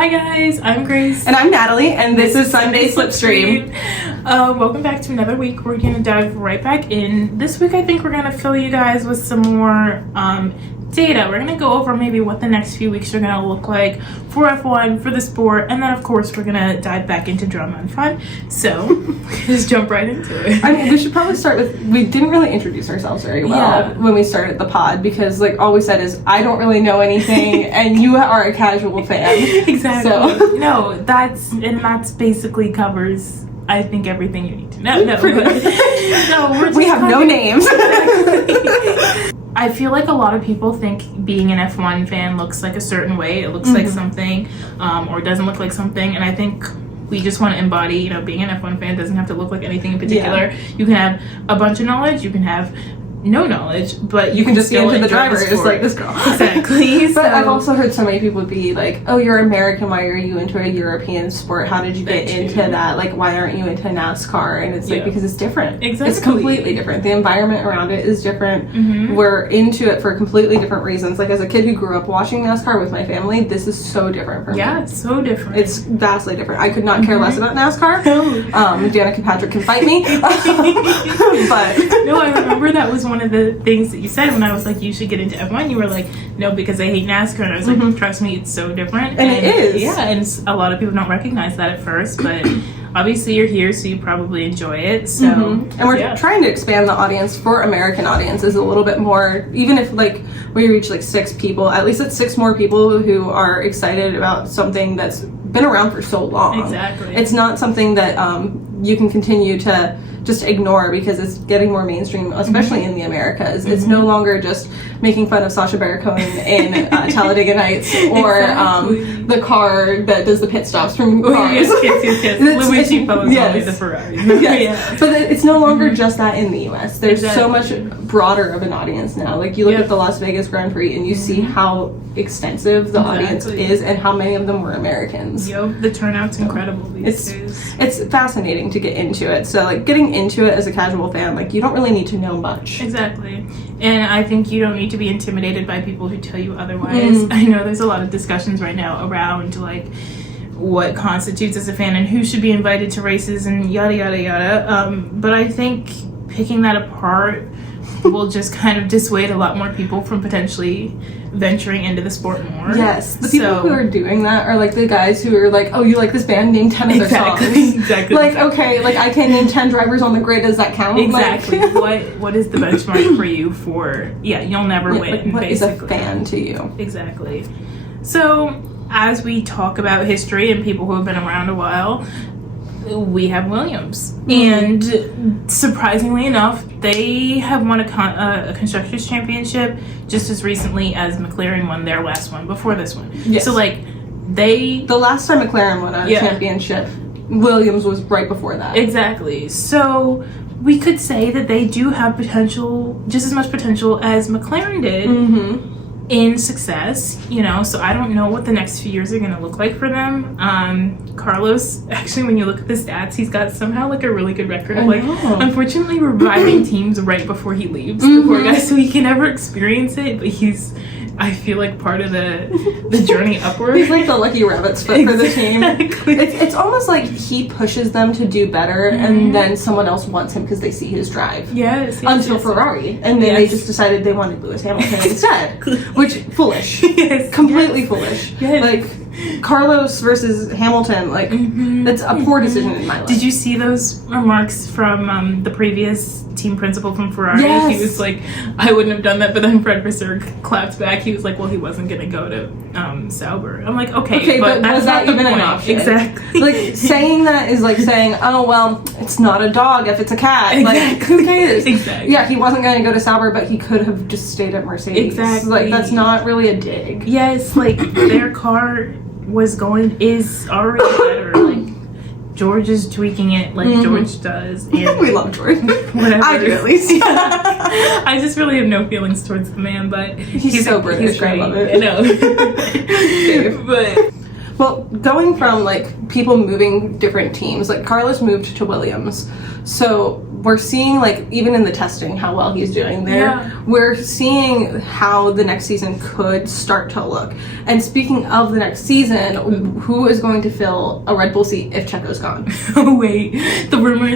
Hi guys, I'm Grace. And I'm Natalie, and this is Sunday Slipstream. Welcome back to another week. We're going to dive right back in. This week I think we're going to fill you guys with some more data. We're going to go over maybe what the next few weeks are going to look like for F1, for the sport, and then of course we're going to dive back into drama and fun. So, just jump right into it. I mean, we should probably start with, we didn't really introduce ourselves very well when we started the pod, because like all we said is, I don't really know anything, and you are a casual fan. Exactly. So. No, that's basically covers, I think, everything you need to know. No, we have no names. I feel like a lot of people think being an F1 fan looks like a certain way. It looks like something, or doesn't look like something. And I think we just want to embody, being an F1 fan doesn't have to look like anything in particular. Yeah. You can have a bunch of knowledge. You can have no knowledge, but you can just get into the driver. It's like this girl. Exactly. But I've also heard so many people be like, oh, you're American, why are you into a European sport? How did you get into that? Like, why aren't you into NASCAR? And it's like, because it's different. Exactly. It's completely different. The environment around it is different. We're into it for completely different reasons. Like, as a kid who grew up watching NASCAR with my family, this is so different for me. Yeah, it's so different. It's vastly different. I could not care less about NASCAR. Danica Patrick can fight me. But no, I remember that was one of the things that you said when I was like, you should get into F1. You were like, no, because I hate NASCAR. And I was like, trust me, it's so different. And it is. Yeah, and a lot of people don't recognize that at first, but obviously you're here, so you probably enjoy it. So, and we're trying to expand the audience for American audiences a little bit more. Even if like we reach like 6 people, at least it's 6 more people who are excited about something that's been around for so long. Exactly. It's not something that you can continue to just ignore because it's getting more mainstream, especially in the Americas. It's no longer just making fun of Sacha Baron Cohen in Talladega Nights or the car that does the pit stops from cars. Yes. Luigi follows only the Ferrari. But it's no longer just that in the US. There's so much broader of an audience now. Like you look at the Las Vegas Grand Prix and you see how extensive the audience is and how many of them were Americans. The turnout's incredible these days. It's fascinating to get into it. So like getting into it as a casual fan, like you don't really need to know much. Exactly. And I think you don't need to be intimidated by people who tell you otherwise. I know there's a lot of discussions right now around like what constitutes as a fan and who should be invited to races and yada yada yada. But I think picking that apart will just kind of dissuade a lot more people from potentially venturing into the sport more. Yes, the people who are doing that are like the guys who are like, oh, you like this band, name 10 of their songs. Exactly. Like, okay, like I can name 10 drivers on the grid, does that count? Exactly. What is the benchmark for you for, you'll never win, like, what basically. is a fan to you? Exactly. So, as we talk about history and people who have been around a while, we have Williams. And surprisingly enough, they have won a Constructors' Championship just as recently as McLaren won their last one before this one. Yes. So, like, the last time McLaren won a championship, Williams was right before that. Exactly. So, we could say that they do have potential, just as much potential as McLaren did. In success, so I don't know what the next few years are going to look like for them. Carlos, actually, when you look at the stats, he's got somehow like a really good record of like, unfortunately, reviving teams right before he leaves, the poor guy, so he can never experience it, but he's, I feel like, part of the journey upward. He's like the lucky rabbit's foot for the team. It's almost like he pushes them to do better, and then someone else wants him because they see his drive. Yes. Until Ferrari, and then they just decided they wanted Lewis Hamilton instead, which foolish. Completely foolish. Yes. Like Carlos versus Hamilton, like that's a poor decision in my life. Did you see those remarks from the previous team principal from Ferrari? Yes. He was like, I wouldn't have done that, but then Fred Vasseur clapped back. He was like, well, he wasn't going to go to Sauber. I'm like, okay, but that's was that not even the an point. option? Exactly. Like saying that is like saying, oh well, it's not a dog if it's a cat. Exactly. Like who cares? Exactly. Yeah, he wasn't going to go to Sauber, but he could have just stayed at Mercedes. Exactly. Like that's not really a dig. Yes, like their car is already better. Like George is tweaking it like George does. And we love George. Whatever. I do, at least. I just really have no feelings towards the man, but he's so British. He's great. I love it. I know. Well, going from, like, people moving different teams, like, Carlos moved to Williams. So we're seeing, like, even in the testing, how well he's doing there. Yeah. We're seeing how the next season could start to look. And speaking of the next season, who is going to fill a Red Bull seat if Checo's gone? Oh, wait. The rumor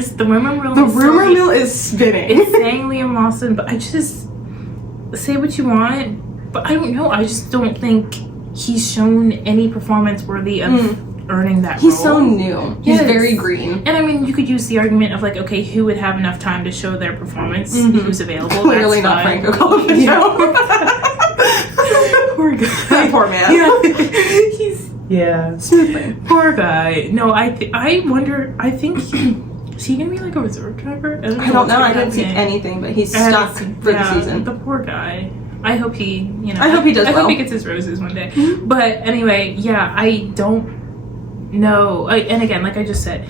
mill is spinning. It's saying Liam Lawson, but I just... Say what you want, but I don't know. I just don't think he's shown any performance worthy of earning that He's role. so new. He's very green. And I mean, you could use the argument of like, okay, who would have enough time to show their performance? Who's available? Clearly That's not fine. Franco Colapinto. Poor guy. Poor man. Yeah. Smoothly. Poor guy. No, I wonder. I think is he gonna be like a reserve driver? I don't know. I didn't see anything, but he's stuck for the season. The poor guy. I hope he, I hope he does well. I hope he gets his roses one day. But anyway, yeah, I don't know. And again, like I just said,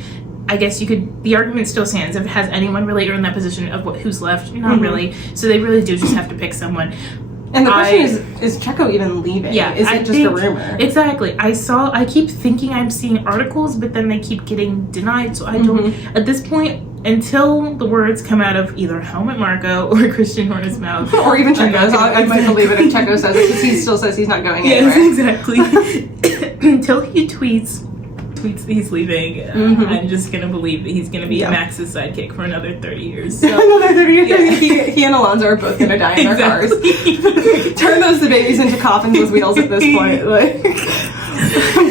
I guess you could. The argument still stands. If has anyone really earned that position of who's left? Not really. So they really do just have to pick someone. And the question is Checo even leaving? Yeah, is it just a rumor? Exactly. I keep thinking I'm seeing articles, but then they keep getting denied. So I don't. At this point, until the words come out of either Helmut Marko or Christian Horner's mouth, or even Checo's, I might believe it if Checo says it because he still says he's not going anywhere. Yes, exactly. Until he tweets he's leaving, I'm just gonna believe that he's gonna be Max's sidekick for another 30 years. So. Another 30 years. Yeah. He and Alonso are both gonna die in their cars. Turn those babies into coffins with wheels at this point. Like.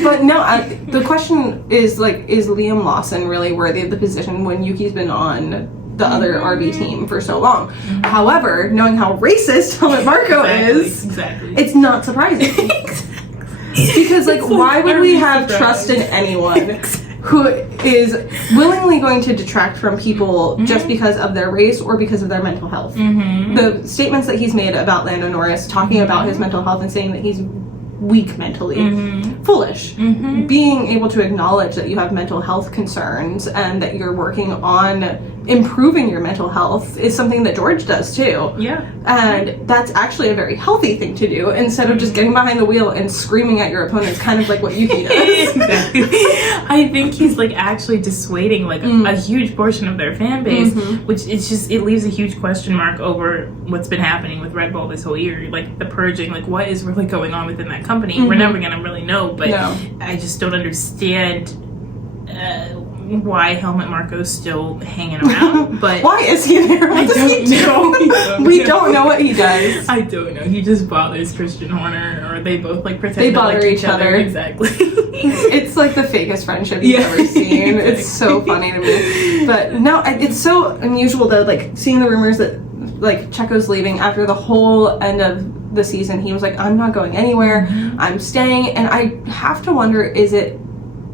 But no, the question is like, is Liam Lawson really worthy of the position when Yuki's been on the other RB team for so long? However, knowing how racist Helmut Marko is, it's not surprising. Because, like, why would we have trust in anyone who is willingly going to detract from people just because of their race or because of their mental health? The statements that he's made about Lando Norris, talking about his mental health and saying that he's weak mentally, foolish. Being able to acknowledge that you have mental health concerns and that you're working on improving your mental health is something that George does too. Yeah. And that's actually a very healthy thing to do instead of just getting behind the wheel and screaming at your opponents, kind of like what Yuki does. Exactly. I think he's like actually dissuading like a huge portion of their fan base, which it's just, it leaves a huge question mark over what's been happening with Red Bull this whole year, like the purging, like what is really going on within that company. We're never gonna really know, but I just don't understand why Helmut Marko's still hanging around. But why is he there? What does he do? We don't know what he does. I don't know. He just bothers Christian Horner, or they both like pretend they to bother like each other. Exactly. It's like the fakest friendship you've ever seen. Exactly. It's so funny to me. But no, it's so unusual though, like seeing the rumors that like Checo's leaving after the whole end of the season. He was like, I'm not going anywhere. I'm staying. And I have to wonder, is it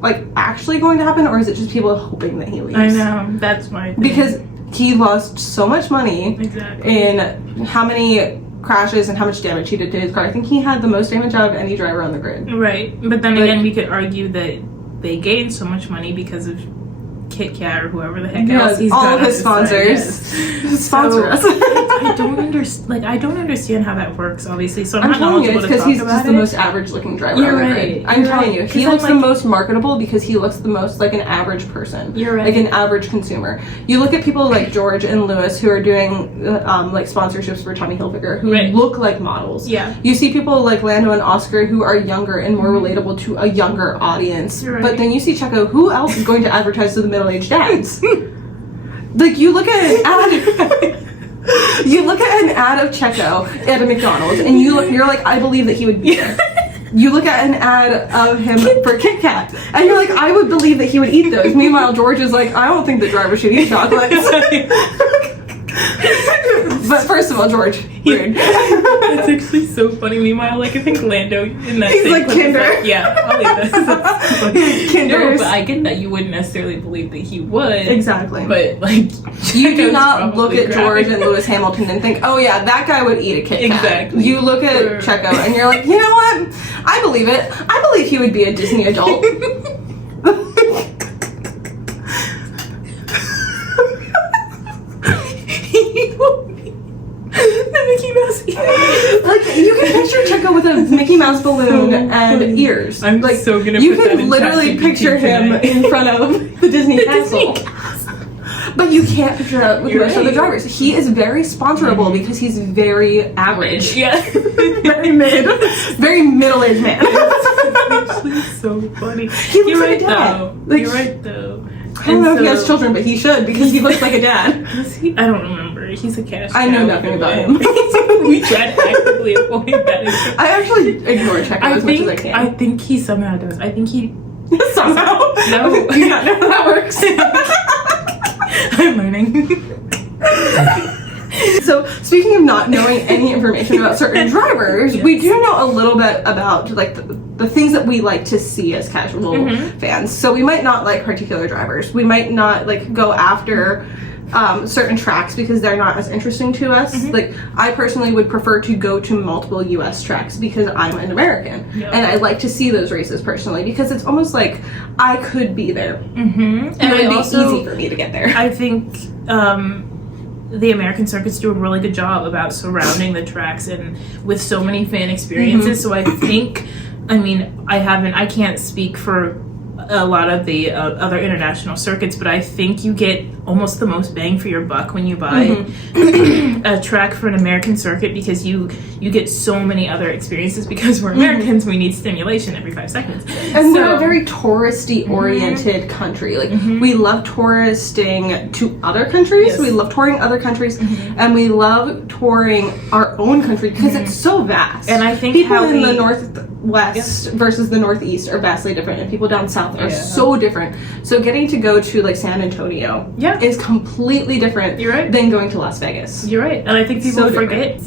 like actually going to happen, or is it just people hoping that he leaves? I know, that's my thing. Because he lost so much money in how many crashes and how much damage he did to his car. I think he had the most damage out of any driver on the grid. Right, but then again, we could argue that they gained so much money because of Kit Kat or whoever the heck else he's all got of his sponsors sponsor us. I don't understand how that works, obviously. So I'm not telling you, it's because he's just the most average looking driver on the grid. I'm telling you, he looks the most marketable because he looks the most like an average person. You're right. Like an average consumer. You look at people like George and Lewis who are doing like sponsorships for Tommy Hilfiger who look like models. Yeah. You see people like Lando and Oscar who are younger and more relatable to a younger audience. Right. But then you see Checo, who else is going to advertise to the middle-aged dads? Like you look at an ad. You look at an ad of Checo at a McDonald's, and you're like, I believe that he would be there. You look at an ad of him for Kit Kat, and you're like, I would believe that he would eat those. Meanwhile, George is like, I don't think the driver should eat chocolates. But first of all, George, rude. That's actually so funny. Meanwhile, like I think Lando in that he's same like clip Kinder. Like, yeah, I'll leave this. Kinders. No, but I get that you wouldn't necessarily believe that he would. Exactly. But like, you do not look at George and Lewis Hamilton and think, oh yeah, that guy would eat a Kit Kat. Exactly. You look at Checo and you're like, you know what? I believe it. I believe he would be a Disney adult. The Mickey Mouse ear. Like, you can picture Checo with a Mickey Mouse house balloon and ears. I'm like so gonna you put that can in literally ChatGPT picture him tonight. in front of the Disney castle. But you can't picture that with most of the drivers. He is very sponsorable because he's very average. Yeah. Very middle-aged man. Actually so funny. He looks like a dad. Though. You're right though. I don't know if he has children, but he should because he looks like a dad. I don't remember. He's a cash cow. I know nothing about him. We try to actively avoid that. I actually ignore Checo as much as I can. I think he somehow does. I think he Somehow? No. Do you not know how that works? I'm learning. So, speaking of not knowing any information about certain drivers, we do know a little bit about like the things that we like to see as casual fans. So we might not like particular drivers. We might not like go after certain tracks because they're not as interesting to us. Like I personally would prefer to go to multiple US tracks because I'm an American and I like to see those races personally because it's almost like I could be there. And it would be easy for me to get there. I think the American circuits do a really good job about surrounding the tracks and with so many fan experiences. So I think, I can't speak for a lot of the other international circuits, but I think you get almost the most bang for your buck when you buy a track for an American circuit because you get so many other experiences because we're Americans, we need stimulation every 5 seconds. And we're a very touristy oriented country. Like we love touristing to other countries, we love touring other countries, and we love touring our own country because it's so vast. And I think people in the Northwest versus the Northeast are vastly different, and people down south are so different. So getting to go to like San Antonio is completely different than going to Las Vegas. You're right. And I think people forget,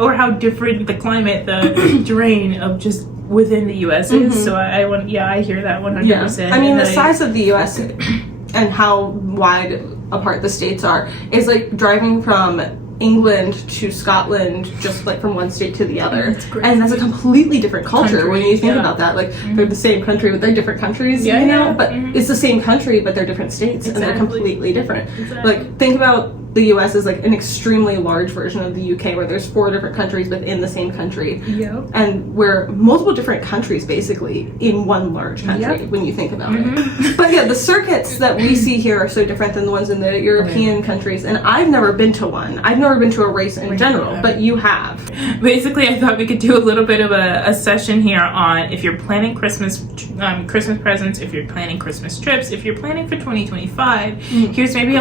or how different the climate, the terrain of just within the US is. So I hear that 100%. I mean, the size of the US and how wide apart the states are is like driving from England to Scotland, just like from one state to the other, and that's a completely different culture when you think about that. Like they're the same country, but they're different countries, but it's the same country, but they're different states, and they're completely different. Like think about the US as like an extremely large version of the UK, where there's 4 different countries within the same country, and we're multiple different countries basically in one large country when you think about it. But the circuits that we see here are so different than the ones in the European countries, and I've never been to one. I've never been to a race in general, but you have. Basically, I thought we could do a little bit of a session here on if you're planning Christmas presents, if you're planning Christmas trips, if you're planning for 2025. Here's maybe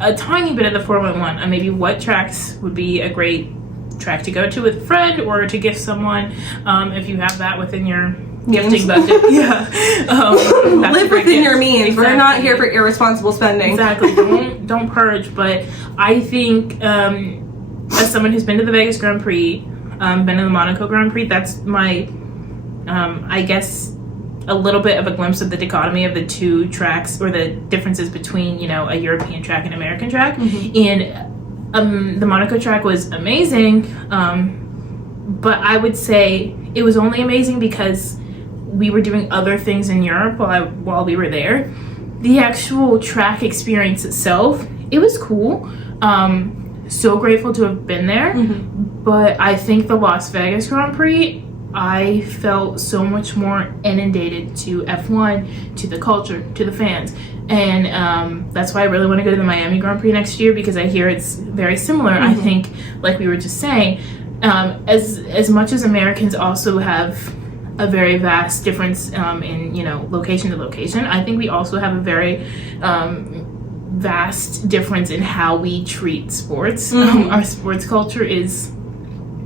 a tiny bit of the 411 on maybe what tracks would be a great track to go to with a friend or to gift someone, if you have that within your gifting budget. Live within your means. We're not here for irresponsible spending. Exactly. Don't purge. But I think as someone who's been to the Vegas Grand Prix, been to the Monaco Grand Prix, that's my I guess a little bit of a glimpse of the dichotomy of the two tracks, or the differences between a European track and American track. And the Monaco track was amazing, but I would say it was only amazing because we were doing other things in Europe while we were there. The actual track experience itself, it was cool. So grateful to have been there. But I think the Las Vegas Grand Prix, I felt so much more inundated to F1, to the culture, to the fans. And that's why I really want to go to the Miami Grand Prix next year, because I hear it's very similar. I think, like we were just saying, as much as Americans also have a very vast difference in location to location, I think we also have a very vast difference in how we treat sports. Our sports culture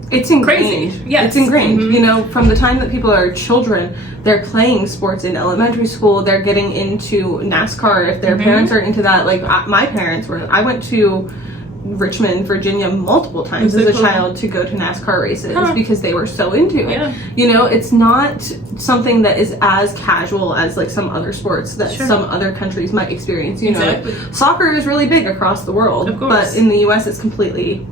it's ingrained. Crazy. Yes. It's ingrained. From the time that people are children, they're playing sports in elementary school. They're getting into NASCAR if their parents are into that. Like my parents were. I went to Richmond, Virginia multiple times as a child to go to NASCAR races because they were so into it. It's not something that is as casual as like some other sports that some other countries might experience. Like, soccer is really big across the world, but in the US it's completely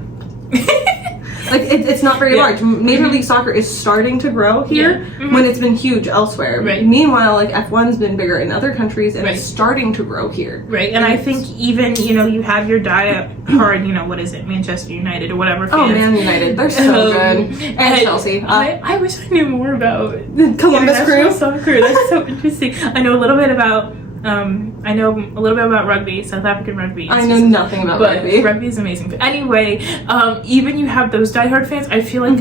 Like, it's not very large. Major League Soccer is starting to grow here when it's been huge elsewhere. Right. Meanwhile, like, F1's been bigger in other countries, and it's starting to grow here. Right, and I think even, you know, you have your die-hard, you know, what is it, Manchester United or whatever fans. Oh, Man United. They're so good. And Chelsea. I wish I knew more about Columbus Crew. soccer. That's so interesting. I know a little bit about rugby, South African rugby. I know nothing about rugby. Rugby is amazing. But anyway, even you have those diehard fans. I feel like,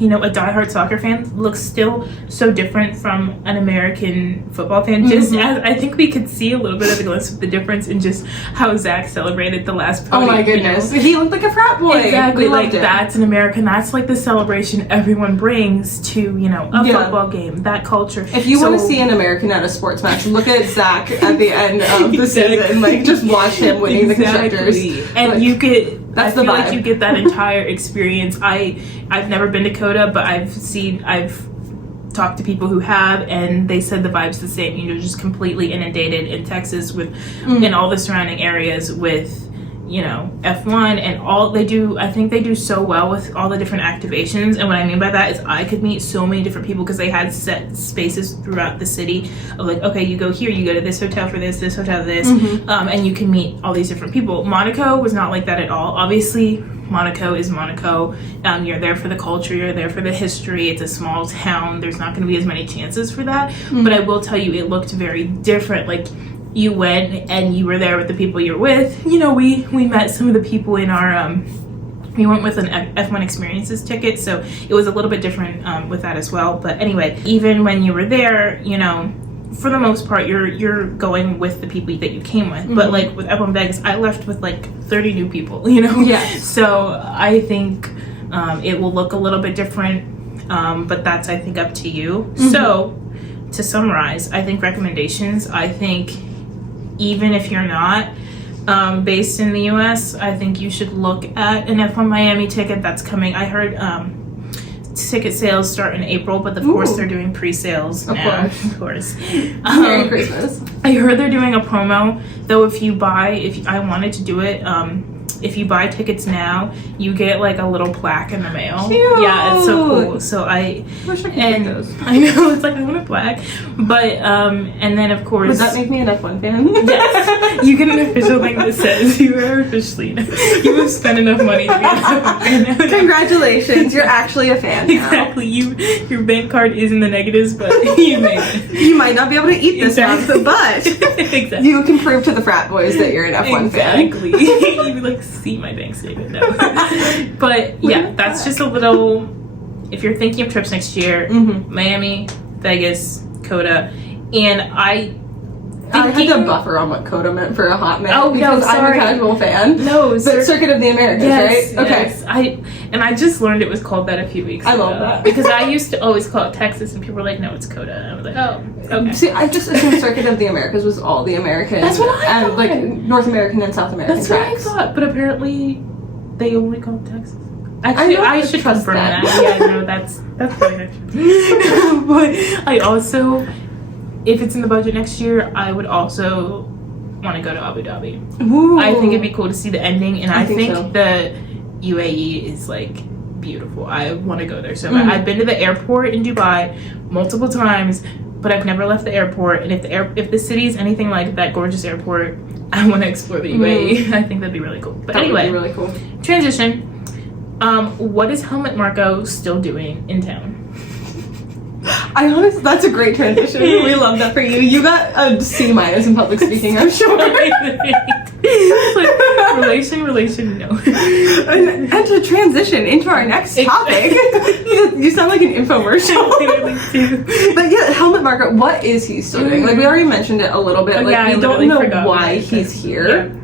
you know, a diehard soccer fan looks still so different from an American football fan. Just as I think we could see a little bit of the glimpse of the difference in just how Zach celebrated the last podium. Oh my goodness. You know? He looked like a frat boy. Exactly. Like, that's an American. That's like the celebration everyone brings to, you know, a football game. That culture. If you want to see an American at a sports match, look at Zach at the end of the season. Like, just watch him winning the constructors. And like, you get, I feel like vibe. you get that entire experience. I've never been to COTA, but I've talked to people who have, and they said the vibe's the same. You're just completely inundated in Texas with, in all the surrounding areas with, you know, F1 and all they do. I think they do so well with all the different activations, and what I mean by that is I could meet so many different people because they had set spaces throughout the city of like, okay, you go here, you go to this hotel for this hotel for this, and you can meet all these different people. Monaco was not like that at all. Obviously, Monaco is Monaco. You're there for the culture, you're there for the history. It's a small town. There's not going to be as many chances for that. But I will tell you, it looked very different. Like, you went and you were there with the people you're with. You know, we met some of the people in our we went with an F1 experiences ticket, so it was a little bit different with that as well. But anyway, even when you were there, you know, for the most part you're going with the people that you came with. But like with F1 Vegas, I left with like 30 new people, you know. So I think it will look a little bit different, but that's, I think, up to you. So to summarize, I think recommendations, I think even if you're not based in the US, I think you should look at an F1 Miami ticket that's coming. I heard ticket sales start in April, but of course they're doing pre-sales now. Of course. Merry Christmas. I heard they're doing a promo, though. If I wanted to do it, if you buy tickets now, you get like a little plaque in the mail. Cute. Yeah, it's so cool. So I wish I could get those. I know, it's like I want a plaque, but and then of course, would that make me an F1 fan? Yes, you get an official thing that says you are officially you have spent enough money to be an F1 fan. Congratulations, you're actually a fan now. Exactly. Your bank card is in the negatives, but you made it. You might not be able to eat this month, but exactly. You can prove to the frat boys that you're an F1 fan. Exactly. You like see my bank statement now. But yeah, that's just a little. If you're thinking of trips next year, Miami, Vegas, COTA, and I had to buffer on what COTA meant for a hot minute. Oh, because no, sorry. I'm a casual fan. No, but Circuit of the Americas, yes, right? Yes. Okay. I just learned it was called that a few weeks ago. I love that. Because I used to always call it Texas, and people were like, no, it's COTA. And I was like, oh, okay. See, I just assumed Circuit of the Americas was all the American. That's what I thought. Like North American and South American That's tracks. what I thought, but apparently they only call it Texas. Actually, I should confirm that. Yeah, no, that's probably not true. But I also, if it's in the budget next year, I would also want to go to Abu Dhabi. Ooh. I think it'd be cool to see the ending, and I think so. the UAE is like beautiful. I want to go there so much. I've been to the airport in Dubai multiple times, but I've never left the airport. And if the city is anything like that gorgeous airport, I want to explore the UAE. I think that'd be really cool. But anyway, would be really cool. Transition. What is Helmet Marco still doing in town? I honestly, that's a great transition. We love that for you. You got a C- in public speaking, I'm sure. relation, no. And to transition into our next topic, you sound like an infomercial. But yeah, Helmet Marco, what is he still doing? Like, we already mentioned it a little bit. Like, we don't know why he's here. Yeah.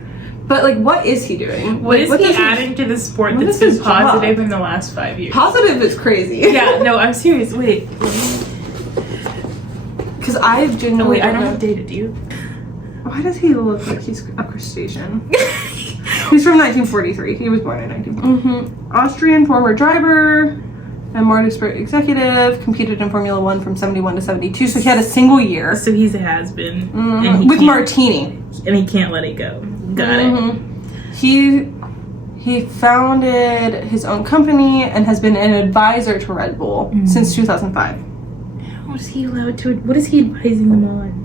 But like, what is he doing? What is he adding to the sport that's been positive in the last 5 years? Positive is crazy. Yeah, no, I'm serious. Wait. Because I've genuinely... I don't have data, do you? Why does he look like he's a crustacean? He's from 1943. He was born in 1943. Austrian former driver and motorsport executive. Competed in Formula 1 from 71 to 72. So he had a single year. So he's a has-been. With Martini. And he can't let it go. Got it. He founded his own company and has been an advisor to Red Bull since 2005. What is he allowed to? What is he advising them on?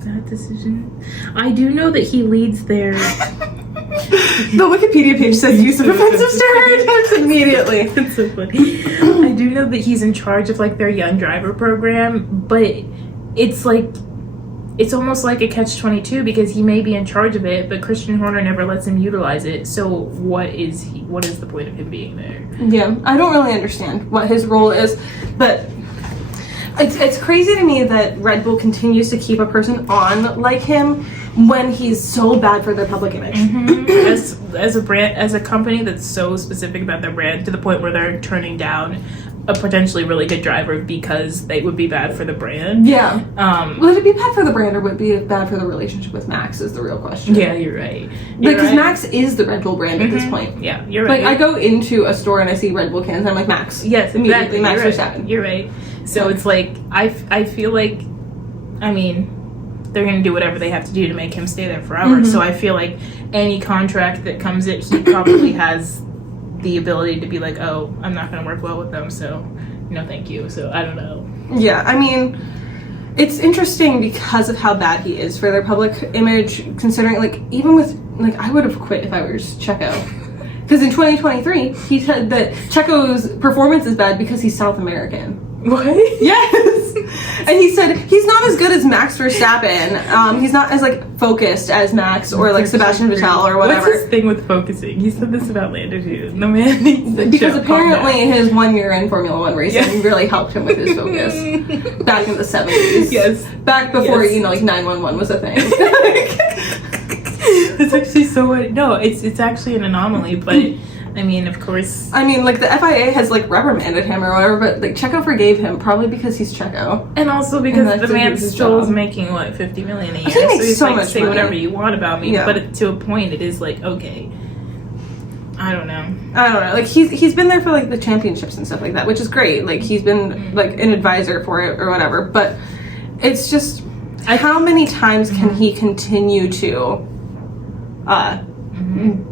That decision. I do know that he leads their. The Wikipedia page says use of offensive stereotypes immediately. That's so funny. I do know that he's in charge of like their young driver program, but it's like it's almost like a catch-22 because he may be in charge of it, but Christian Horner never lets him utilize it. So what is the point of him being there? Yeah, I don't really understand what his role is, but it's crazy to me that Red Bull continues to keep a person on like him when he's so bad for their public image. As a brand, as a company that's so specific about their brand to the point where they're turning down a potentially really good driver because they would be bad for the brand. Yeah. Would it be bad for the brand or would it be bad for the relationship with Max is the real question. Yeah, you're right. Because Max is the Red Bull brand at this point. Yeah, you're right. Like, I go into a store and I see Red Bull cans and I'm like, Max. Yes, immediately. exactly. Max Verstappen. You're right. So it's like, I feel like, I mean, they're going to do whatever they have to do to make him stay there forever. So I feel like any contract that comes in, he probably has the ability to be like, oh, I'm not going to work well with them, so no thank you. So I don't know. Yeah, I mean, it's interesting because of how bad he is for their public image, considering, like, even with, like, I would have quit if I was Checo. Because in 2023, he said that Checo's performance is bad because he's South American. What? Yes! And he said he's not as good as Max Verstappen. He's not as, like, focused as Max or, like, Sebastian Vettel or whatever. What's his thing with focusing? He said this about Lando too. No man needs to because apparently his 1 year in Formula One racing really helped him with his focus. Back in the 70s. Yes. Back before, you know, like, 911 was a thing. It's actually so... No, it's actually an anomaly, but... I mean, of course. I mean, like, the FIA has, like, reprimanded him or whatever, but, like, Checo forgave him, probably because he's Checo. And also because the man still is making, what, $50 million a year? So he's like, much say money. whatever you want about me, but to a point, it is like, okay. I don't know. Like, he's been there for, like, the championships and stuff like that, which is great. Like, he's been, like, an advisor for it or whatever, but it's just, how many times can he continue to,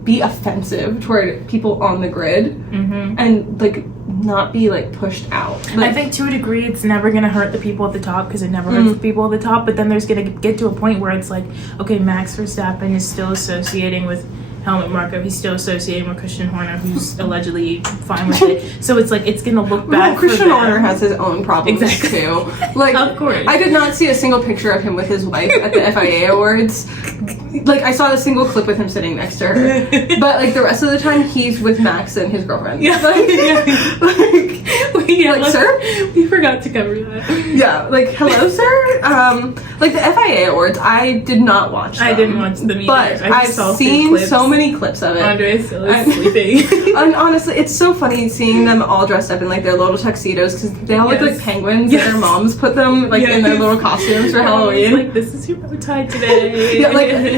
be offensive toward people on the grid and like not be like pushed out. Like, I think to a degree it's never going to hurt the people at the top because it never hurts the people at the top, but then there's going to get to a point where it's like, okay, Max Verstappen is still associating with Helmut Marko, he's still associating with Christian Horner, who's allegedly fine with it. So it's like, it's going to look bad for Christian them. Horner has his own problems too. Like, of course. I did not see a single picture of him with his wife at the FIA Awards. Like, I saw a single clip with him sitting next to her. But, like, the rest of the time, he's with Max and his girlfriend. Yeah. Like, sir? We forgot to cover that. Yeah, like, hello, sir? Like, the FIA Awards, I did not watch them. I didn't watch them either. But I've seen so many clips of it. Andre still is sleeping. And honestly, it's so funny seeing them all dressed up in, like, their little tuxedos, because they all look like penguins, and their moms put them, like, in their little costumes for Halloween. Like, this is your bow tie today. Yeah,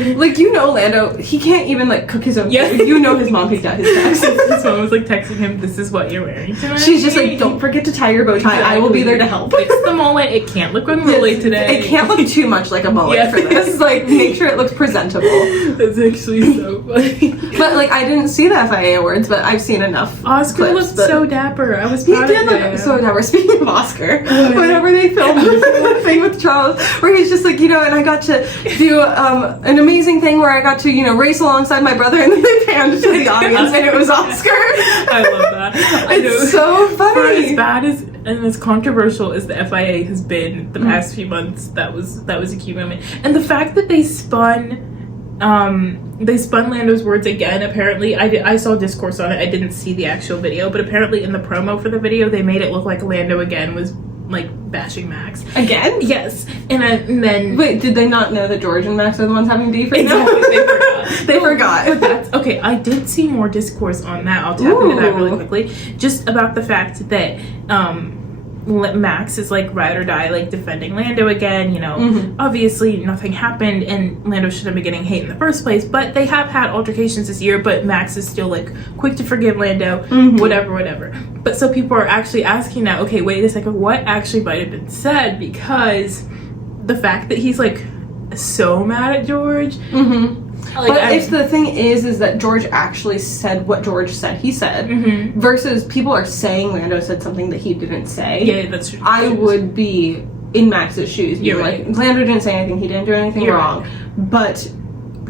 like, you know, Lando, he can't even, like, cook his own food. You know his mom picked out his tax. His mom was, like, texting him, this is what you're wearing tonight. She's just like, don't forget to tie your bow tie. I will be there to help. Fix the mullet. It can't look unruly today. It can't look too much like a mullet for this. Like, make sure it looks presentable. That's actually so funny. But, like, I didn't see the FIA Awards, but I've seen enough Oscar clips looked so dapper. I was proud of him. He did look so dapper. Speaking of Oscar, whenever they filmed the thing with Charles, where he's just like, you know, and I got to do an amazing thing where I got to, you know, race alongside my brother, and then they panned to the audience, and it was Oscar. I love that. It's so funny. For as bad as and as controversial as the FIA has been the past few months, that was a key moment. And the fact that they spun Lando's words again. Apparently, I saw discourse on it. I didn't see the actual video, but apparently in the promo for the video, they made it look like Lando again was like bashing Max again. Yes, and then wait, did they not know that George and Max are the ones having beef? Exactly, they forgot. They forgot. But that's okay. I did see more discourse on that. I'll tap into that really quickly, just about the fact that Max is like ride or die, like defending Lando again. You know, obviously nothing happened, and Lando shouldn't be getting hate in the first place. But they have had altercations this year. But Max is still like quick to forgive Lando, whatever. But so people are actually asking now. Okay, wait a second. What actually might have been said? Because the fact that he's like so mad at George. Like, but if the thing is that George actually said what George said he said, versus people are saying Lando said something that he didn't say. Yeah, that's true. I would be in Max's shoes. You're right. Like, Lando didn't say anything. He didn't do anything wrong. Right. But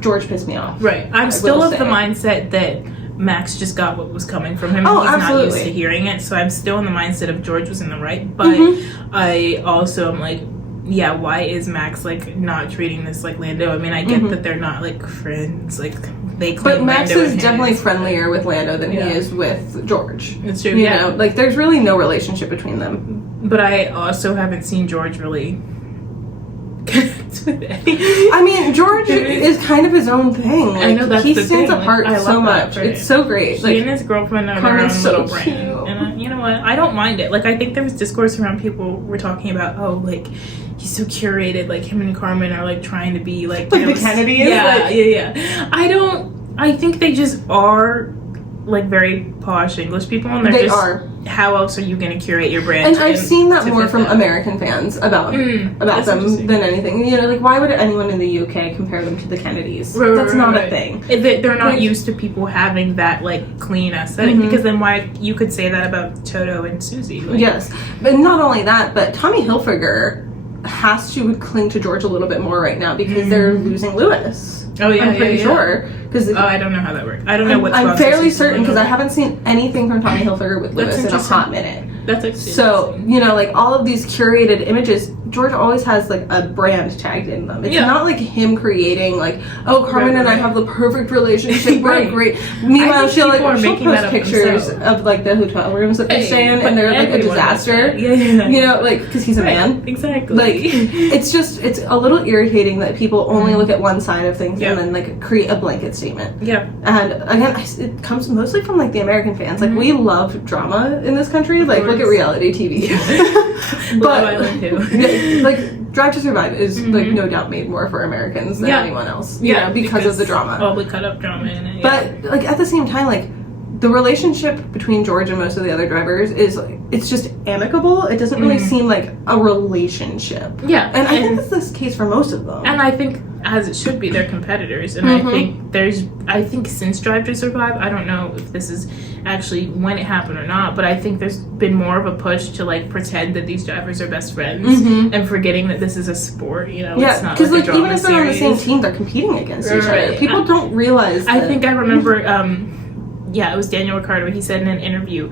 George pissed me off. Right. I'm still of the mindset that Max just got what was coming from him. Oh, he's absolutely. not used to hearing it. So I'm still in the mindset of George was in the right. But I also am like, yeah, why is Max like not treating this like Lando? I mean, I get that they're not like friends. Like they claim But Max Lando is definitely friendlier with Lando than he is with George. It's true. You know, like there's really no relationship between them. But I also haven't seen George really connect with Eddie. I mean, George is kind of his own thing. Like, I know that's he the stands thing. apart Like, so much. It's so great. She like, and his girlfriend are their own little brand. And you know what? I don't mind it. Like, I think there was discourse around people were talking about, oh, like, he's so curated. Like, him and Carmen are, like, trying to be, like the Kennedys? Yeah. I think they just are, like, very posh English people. And they are. How else are you going to curate your brand? And I've seen that more from American fans about them than anything. You know, like, why would anyone in the UK compare them to the Kennedys? That's not a thing. They're not used to people having that, like, clean aesthetic. Because then why you could say that about Toto and Susie. Like. Yes. But not only that, but Tommy Hilfiger has to cling to George a little bit more right now because they're losing Lewis. Oh yeah, I'm pretty sure. I don't know how that works. I don't know what. I'm fairly certain because I haven't seen anything from Tommy Hilfiger with Lewis in a hot minute. That's actually so you know, like all of these curated images, George always has like a brand tagged in them. It's not like him creating like, oh, Carmen and I have the perfect relationship. We're great. Meanwhile, she'll post pictures of like the hotel rooms that they stay in, and they're like a disaster. You know, like because he's a man. Exactly. Like it's a little irritating that people only look at one side of things and then like create a blanket statement. Yeah. And again, it comes mostly from like the American fans. Like we love drama in this country. Like look at reality TV. But Island too. like Drive to Survive is like no doubt made more for Americans than anyone else. You know, because of the drama. Oh, we cut up drama in it. But like at the same time, like the relationship between George and most of the other drivers is like, it's just amicable. It doesn't really seem like a relationship. Yeah. And I think that's the case for most of them. And I think as it should be, they're competitors. And I think since Drive to Survive, I don't know if this is actually when it happened or not, but I think there's been more of a push to like pretend that these drivers are best friends and forgetting that this is a sport, you know. Yeah, because like even if they're on the same team, they're competing against each other. People don't realize that. I think I remember it was Daniel Ricciardo. He said in an interview,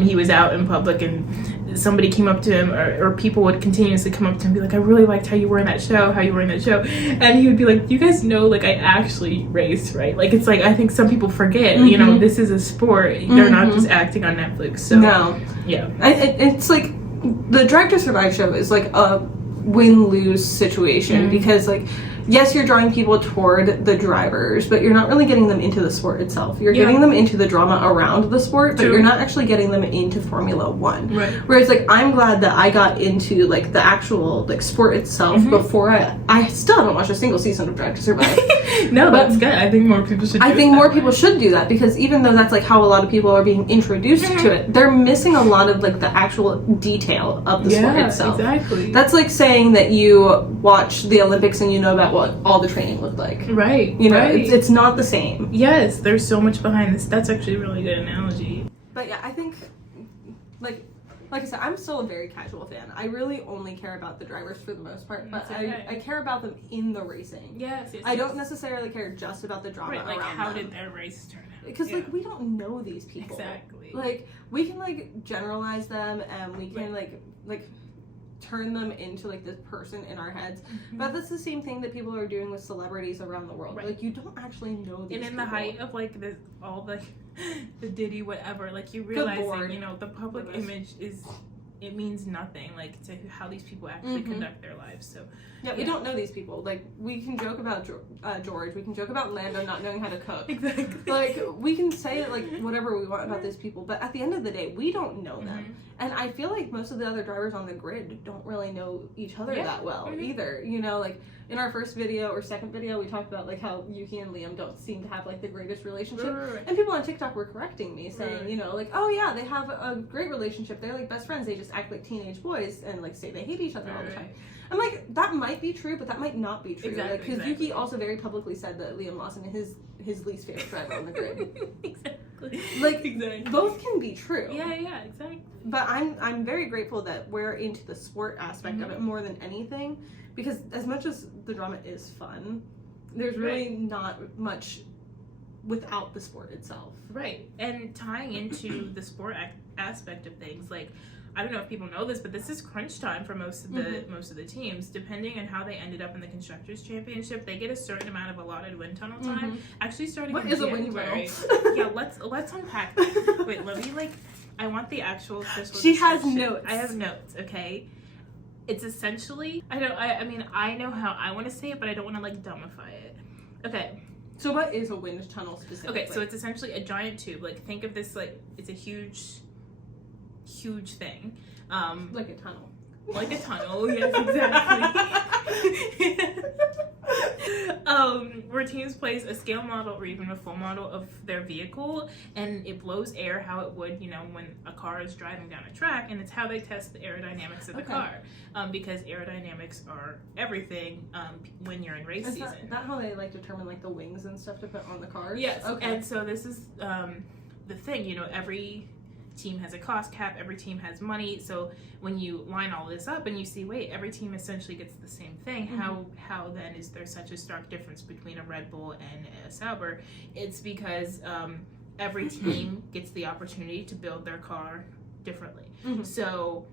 he was out in public and somebody came up to him, or people would continuously come up to him and be like, I really liked how you were in that show, and he would be like, you guys know, like, I actually raced, right? Like, it's like, I think some people forget, you know, this is a sport. They're not just acting on Netflix. So no. Yeah. It's like, the Drive to Survive show is like a win-lose situation because, like, yes, you're drawing people toward the drivers, but you're not really getting them into the sport itself. You're getting them into the drama around the sport, but you're not actually getting them into Formula One. Right. Whereas, like, I'm glad that I got into, like, the actual, like, sport itself before I still haven't watched a single season of Drive to Survive. No, but that's good. I think more people should do that because even though that's, like, how a lot of people are being introduced to it, they're missing a lot of, like, the actual detail of the sport itself. Exactly. That's like saying that you watch the Olympics and you know about what all the training looked like. Right. You know, it's not the same. Yes, there's so much behind this. That's actually a really good analogy. But yeah, I think, like I said, I'm still a very casual fan. I really only care about the drivers for the most part, but I care about them in the racing. Yes. I don't necessarily care just about the drama like around how them. did their race turn out? Because like we don't know these people. Exactly. Like we can like generalize them and we can like turn them into like this person in our heads, but that's the same thing that people are doing with celebrities around the world. Like you don't actually know these people. And in the height of like all the Diddy whatever, like you realize that, you know, the public image it means nothing like to how these people actually conduct their lives. So we don't know these people. Like we can joke about George, we can joke about Lando not knowing how to cook. Exactly. Like we can say like whatever we want about these people, but at the end of the day, we don't know them. And I feel like most of the other drivers on the grid don't really know each other that well either. You know, like in our first video or second video, we talked about like how Yuki and Liam don't seem to have like the greatest relationship. And people on TikTok were correcting me saying, you know, like, oh yeah, they have a great relationship. They're like best friends. They just just act like teenage boys and like say they hate each other all the time. Right. I'm like, that might be true, but that might not be true. Exactly, Because Yuki also very publicly said that Liam Lawson is his least favorite driver on the grid. Exactly. Like, exactly. both can be true. Yeah, exactly. But I'm very grateful that we're into the sport aspect of it more than anything, because as much as the drama is fun, there's really not much without the sport itself. Right. And tying into the sport aspect of things, like, I don't know if people know this, but this is crunch time for most of the teams. Depending on how they ended up in the Constructors' Championship, they get a certain amount of allotted wind tunnel time. Actually, starting What in is a wind January. tunnel? Yeah, let's unpack that. Wait, let me I want the actual official She has description. notes. I have notes. Okay. It's essentially I mean I know how I want to say it, but I don't want to dumbify it. Okay. So what is a wind tunnel specifically? Okay, so it's essentially a giant tube. Like, think of this it's a huge thing. Like a tunnel. Like a tunnel, yes, exactly. Where teams place a scale model or even a full model of their vehicle, and it blows air how it would, when a car is driving down a track, and it's how they test the aerodynamics of the car. Because aerodynamics are everything when you're in race season. Is that how they determine the wings and stuff to put on the cars? Yes. Okay. And so this is the thing, every team has a cost cap, every team has money, so when you line all this up and you see, wait, every team essentially gets the same thing, how then is there such a stark difference between a Red Bull and a Sauber? It's because every team gets the opportunity to build their car differently. So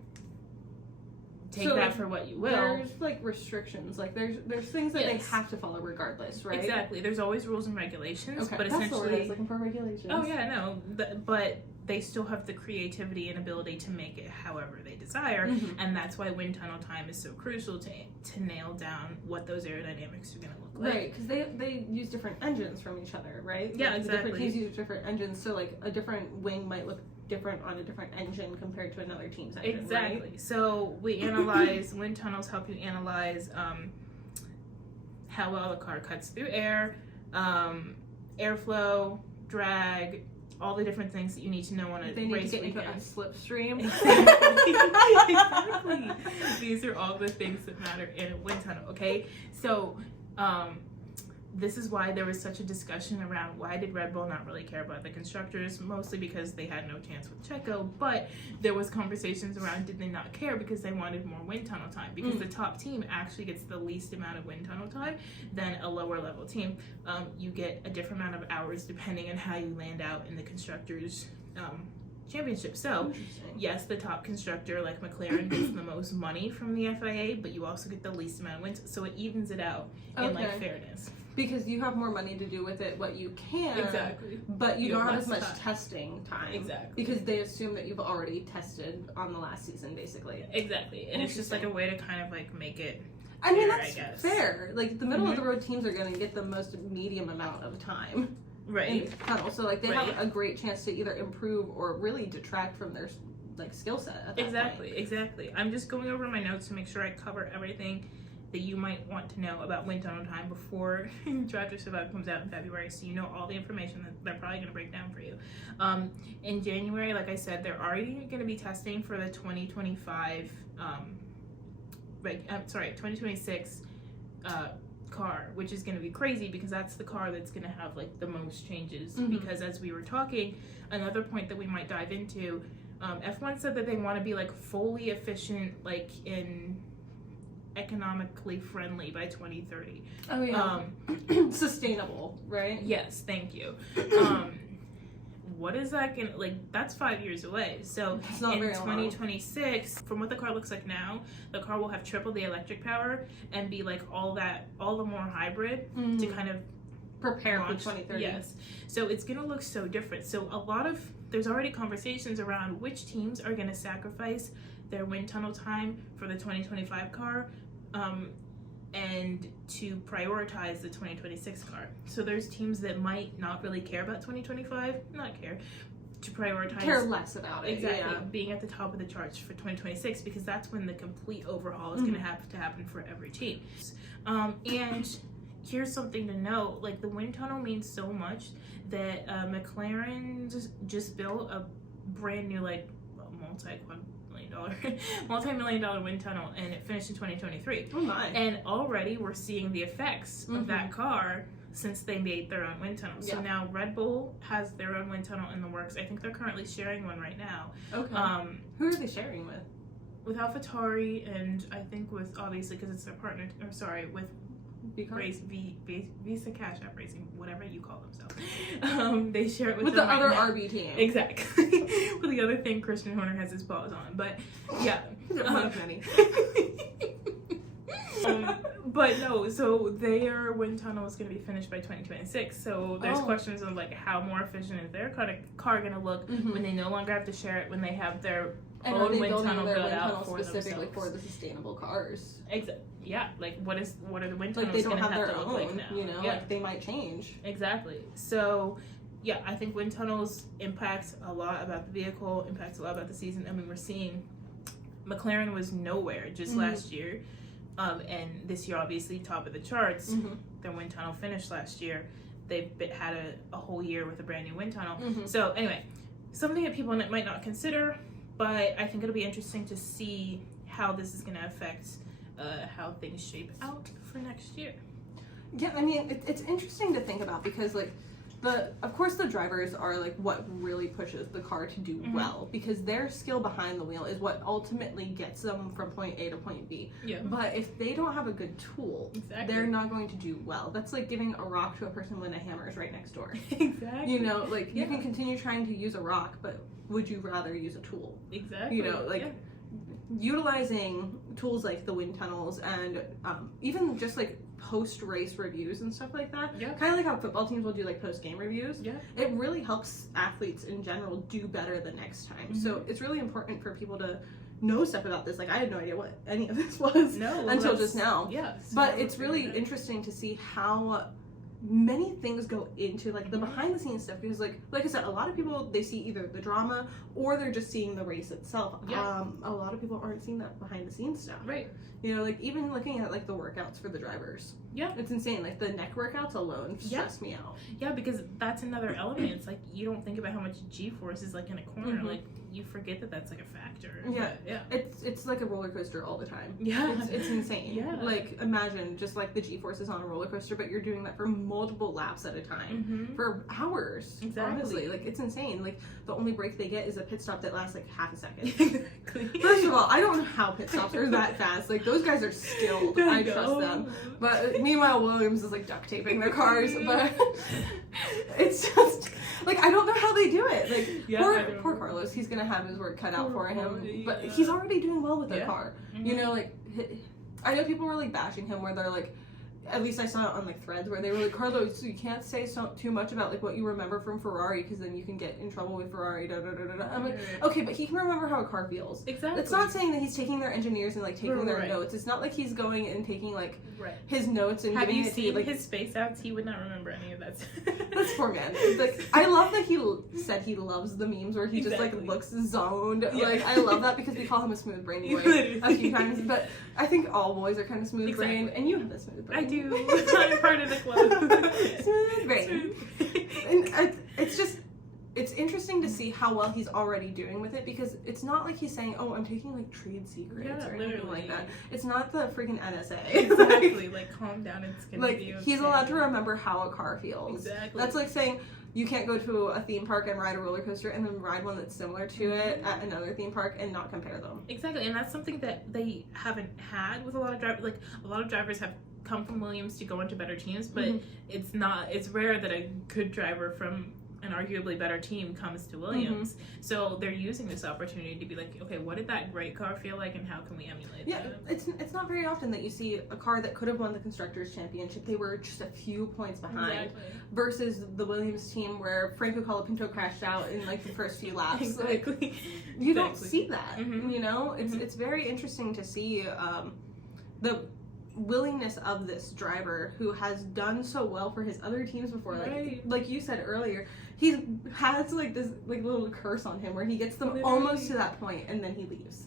take that for what you will. There's restrictions, there's things that they have to follow regardless, right? Exactly. There's always rules and regulations, but that's essentially the word I was looking for, regulations. Oh yeah, no, but they still have the creativity and ability to make it however they desire, and that's why wind tunnel time is so crucial to nail down what those aerodynamics are going to look like. Right, because they use different engines from each other, right? Yeah, exactly. Different teams use different engines, so a different wing might look different on a different engine compared to another team's engine. Exactly. Right? So we analyze wind tunnels. Help you analyze how well the car cuts through air, airflow, drag, all the different things that you need to know on a they need race to get weekend. into a slipstream. Exactly. These are all the things that matter in a wind tunnel. Okay, so this is why there was such a discussion around why did Red Bull not really care about the constructors, mostly because they had no chance with Checo, but there was conversations around did they not care because they wanted more wind tunnel time, because the top team actually gets the least amount of wind tunnel time than a lower level team. You get a different amount of hours depending on how you land out in the constructors championship. So yes, the top constructor like McLaren gets the most money from the FIA, but you also get the least amount of wins, so it evens it out in fairness. Because you have more money to do with it what you can. Exactly. But you don't have as much time. Testing time. Exactly. Because they assume that you've already tested on the last season, basically. Exactly. And it's just a way to kind of make it I mean, fair, that's fair. The middle of the road teams are going to get the most medium amount of time. Right. In the tunnel. So they have a great chance to either improve or really detract from their skill set at that point. Exactly. I'm just going over my notes to make sure I cover everything that you might want to know about wind tunnel time before Drive to Survive comes out in February, so you know all the information that they're probably going to break down for you. In January, like I said, they're already going to be testing for the 2025 2026 car, which is going to be crazy because that's the car that's going to have the most changes. Because as we were talking, another point that we might dive into, F1 said that they want to be fully efficient in economically friendly by 2030. Oh yeah. Sustainable, right? Yes, thank you. What is that gonna that's 5 years away. So in 2026, from what the car looks like now, the car will have triple the electric power and be all the more hybrid to kind of prepare for 2030. Yes. So it's gonna look so different. So there's already conversations around which teams are gonna sacrifice their wind tunnel time for the 2025 car and to prioritize the 2026 car. So there's teams that might not really care about 2025, to prioritize. Care less about it. Exactly, being at the top of the charts for 2026, because that's when the complete overhaul is going to have to happen for every team. And here's something to know, the wind tunnel means so much that McLaren just built a brand new multi-quadrillion multi-million-dollar wind tunnel, and it finished in 2023. Oh my! And already we're seeing the effects of that car since they made their own wind tunnel. So now Red Bull has their own wind tunnel in the works. I think they're currently sharing one right now. Okay. Who are they sharing with? With AlphaTauri, and I think with, obviously, because it's their partner, or sorry, with Visa Cash App Racing, whatever you call themselves. They share it with the right other now. RB team. Exactly. With the other thing Christian Horner has his paws on. But yeah. One of many. But no, so their wind tunnel is going to be finished by 2026. So there's questions of like how more efficient is their car going to look when they no longer have to share it, when they have their own wind tunnel built out for specifically themselves. for the sustainable cars. Exactly. Yeah, like what are the wind tunnels they don't going to have have their to look own, like now? you know, like they might change. Exactly. So yeah, I think wind tunnels impact a lot about the vehicle, impacts a lot about the season. I mean, we're seeing McLaren was nowhere just last year. And this year, obviously, top of the charts. Their wind tunnel finished last year. They've had a whole year with a brand new wind tunnel. So anyway, something that people might not consider, but I think it'll be interesting to see how this is going to affect how things shape out for next year. Yeah, I mean, it's interesting to think about because, like, of course the drivers are like what really pushes the car to do well, because their skill behind the wheel is what ultimately gets them from point A to point B. Yeah. But if they don't have a good tool, they're not going to do well. That's like giving a rock to a person when a hammer is right next door. Exactly. You know, like you can continue trying to use a rock, but would you rather use a tool? Exactly. You know, like utilizing tools like the wind tunnels and even just like post-race reviews and stuff like that, kind of like how football teams will do like post-game reviews, it really helps athletes in general do better the next time. So it's really important for people to know stuff about this. Like, I had no idea what any of this was until just now. But it's really interesting to see how many things go into like the behind the scenes stuff, because like I said, a lot of people, they see either the drama or they're just seeing the race itself. A lot of people aren't seeing that behind the scenes stuff, you know, like even looking at like the workouts for the drivers, it's insane. Like the neck workouts alone stress me out. Because that's another element. It's like you don't think about how much G-force is like in a corner. Like you forget that that's like a factor. It's like a roller coaster all the time. It's insane. Like imagine just like the G-forces on a roller coaster, but you're doing that for multiple laps at a time for hours. Honestly, like it's insane. Like the only break they get is a pit stop that lasts like half a second. First of all, I don't know how pit stops are that fast. Like those guys are skilled. I trust them. But meanwhile, Williams is like duct taping their cars. But it's just like I don't know how they do it. Like poor Carlos, he's gonna have his work cut out for him. But he's already doing well with the car. You know, like I know people were like bashing him where they're like, at least I saw it on like threads where they were like, Carlos, you can't say too much about like what you remember from Ferrari because then you can get in trouble with Ferrari. I'm like, okay, but he can remember how a car feels. Exactly. It's not saying that he's taking their engineers and like taking their notes. It's not like he's going and taking like his notes and have giving you it seen to, like, his space outs? He would not remember any of that. This poor man. Like I love that he said he loves the memes where he just like looks zoned. Like I love that because we call him a smooth brain boy a few times, but I think all boys are kind of smooth brain, and you have a smooth brain. I do. I'm part of the club. Smooth brain. And it's interesting to see how well he's already doing with it, because it's not like he's saying, oh, I'm taking like trade secrets or anything like that. It's not the freaking NSA. Exactly. Like calm down, it's gonna like be okay. He's allowed to remember how a car feels. Exactly. That's like saying you can't go to a theme park and ride a roller coaster and then ride one that's similar to it at another theme park and not compare them. Exactly, and that's something that they haven't had with a lot of drivers. Like a lot of drivers have come from Williams to go into better teams, but it's rare that a good driver from an arguably better team comes to Williams. So they're using this opportunity to be like, okay, what did that great car feel like and how can we emulate that? It's not very often that you see a car that could have won the Constructors' Championship, they were just a few points behind, versus the Williams team where Franco Colapinto crashed out in like the first few laps. Like, you don't see that, you know? It's very interesting to see the willingness of this driver who has done so well for his other teams before. Like you said earlier, he has like this like little curse on him where he gets them almost to that point and then he leaves.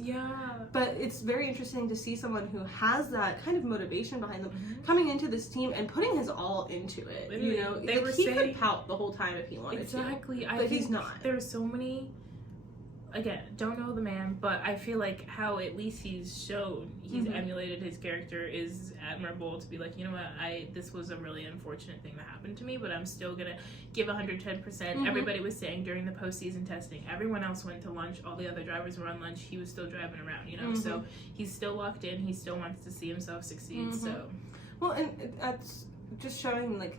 But it's very interesting to see someone who has that kind of motivation behind them coming into this team and putting his all into it. You know, he could pout the whole time if he wanted to. But he's not. There's so many again, don't know the man, but I feel like how at least he's shown he's emulated his character is admirable. To be like, you know what, this was a really unfortunate thing that happened to me, but I'm still gonna give 110%. Everybody was saying during the postseason testing, everyone else went to lunch, all the other drivers were on lunch, he was still driving around, you know. So he's still locked in, he still wants to see himself succeed. So well, and that's just showing, like,